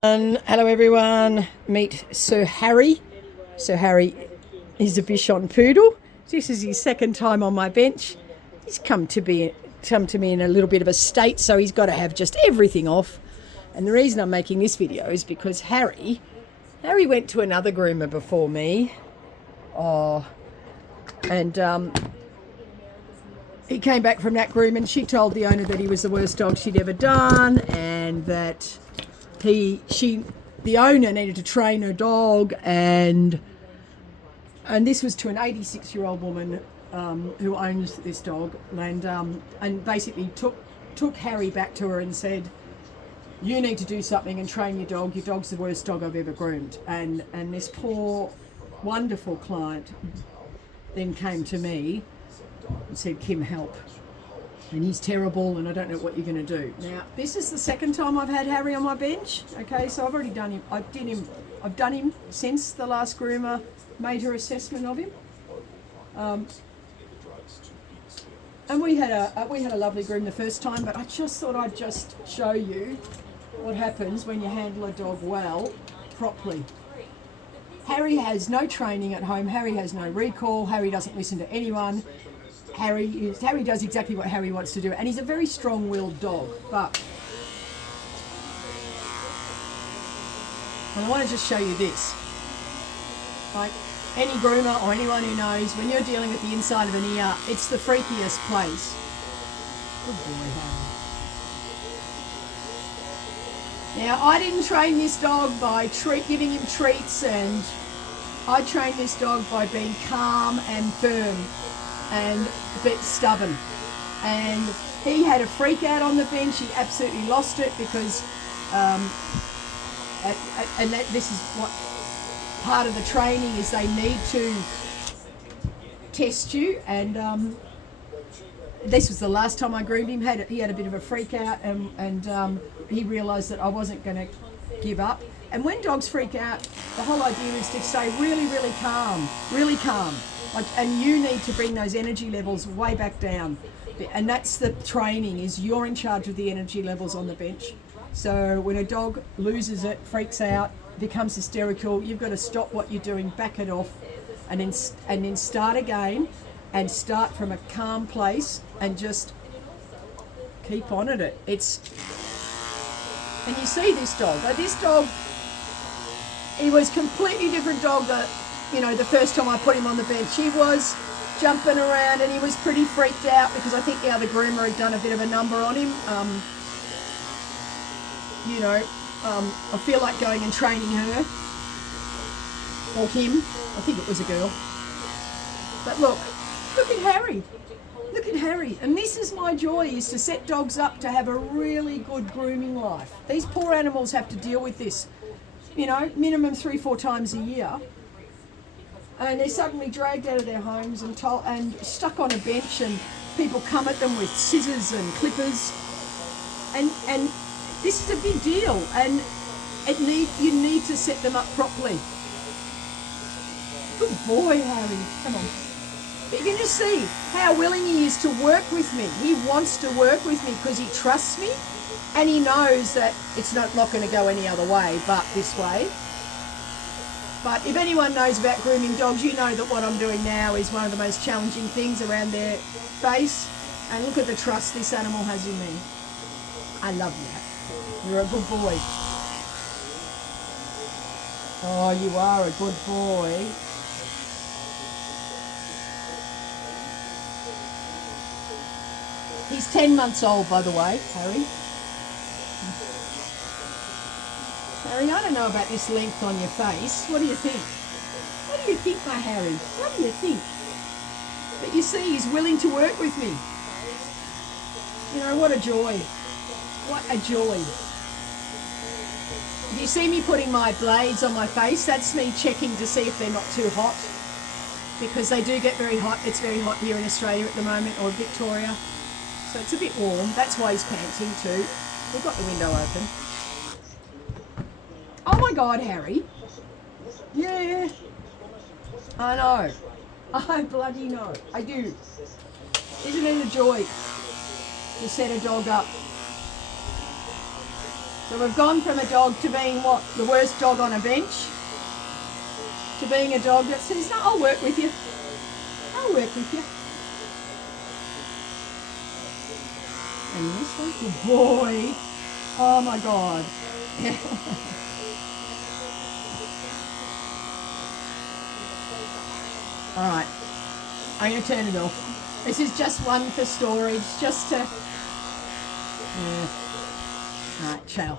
Hello everyone, meet Sir Harry. Sir Harry is a Bichon Poodle. This is his second time on my bench. He's come to me in a little bit of a state, so he's got to have just everything off. And the reason I'm making this video is because Harry went to another groomer before me. And he came back from that groom and she told the owner that he was the worst dog she'd ever done, and that the owner needed to train her dog, and this was to an 86-year-old woman who owns this dog, and basically took Harry back to her and said, you need to do something and train your dog. Your dog's the worst dog I've ever groomed. And this poor, wonderful client then came to me and said, Kim, help. And he's terrible and I don't know what you're going to do. Now, this is the second time I've had Harry on my bench. Okay, so I've already done him. I've done him since the last groomer made her assessment of him. And we had a lovely groom the first time, but I just thought I'd just show you what happens when you handle a dog well, properly. Harry has no training at home. Harry has no recall. Harry doesn't listen to anyone. Harry does exactly what Harry wants to do, and he's a very strong-willed dog. But I want to just show you this. Like any groomer or anyone who knows, when you're dealing with the inside of an ear, it's the freakiest place. Good boy, Harry. Now, I didn't train this dog by giving him treats, and I trained this dog by being calm and firm and a bit stubborn. And he had a freak out on the bench. He absolutely lost it because this is what part of the training is. They need to test you, and this was the last time I groomed him. He had a bit of a freak out, and he realised that I wasn't going to give up. And when dogs freak out, the whole idea is to stay really, really calm, really calm. And you need to bring those energy levels way back down. And that's the training, is you're in charge of the energy levels on the bench. So when a dog loses it, freaks out, becomes hysterical, you've got to stop what you're doing, back it off, and then start again, and start from a calm place and just keep on at it. And you see this dog. He was a completely different dog that, the first time I put him on the bench. He was jumping around and he was pretty freaked out because I think the other groomer had done a bit of a number on him. I feel like going and training her, or him. I think it was a girl. But look at Harry. Look at Harry. And this is my joy, is to set dogs up to have a really good grooming life. These poor animals have to deal with this, minimum 3-4 times a year. And they're suddenly dragged out of their homes and stuck on a bench, and people come at them with scissors and clippers. And this is a big deal, and you need to set them up properly. Good boy, Harry. Come on. But you can just see how willing he is to work with me. He wants to work with me because he trusts me, and he knows that it's not going to go any other way but this way. But if anyone knows about grooming dogs, you know that what I'm doing now is one of the most challenging things around their face. And look at the trust this animal has in me. I love you. You're a good boy. Oh, you are a good boy. He's 10 months old, by the way, Harry. Harry, I don't know about this length on your face. What do you think? What do you think, my Harry? What do you think? But you see, he's willing to work with me. What a joy. What a joy. If you see me putting my blades on my face, that's me checking to see if they're not too hot. Because they do get very hot. It's very hot here in Australia at the moment, or Victoria. So it's a bit warm. That's why he's panting too. We've got the window open. Oh my God, Harry. Yeah. I know. I bloody know. I do. Isn't it a joy to set a dog up So we've gone from a dog to being what? The worst dog on a bench, to being a dog that says, no, I'll work with you. I'll work with you. And this little boy, oh my God. All right, I'm going to turn it off. This is just one for storage, just to... All right, ciao.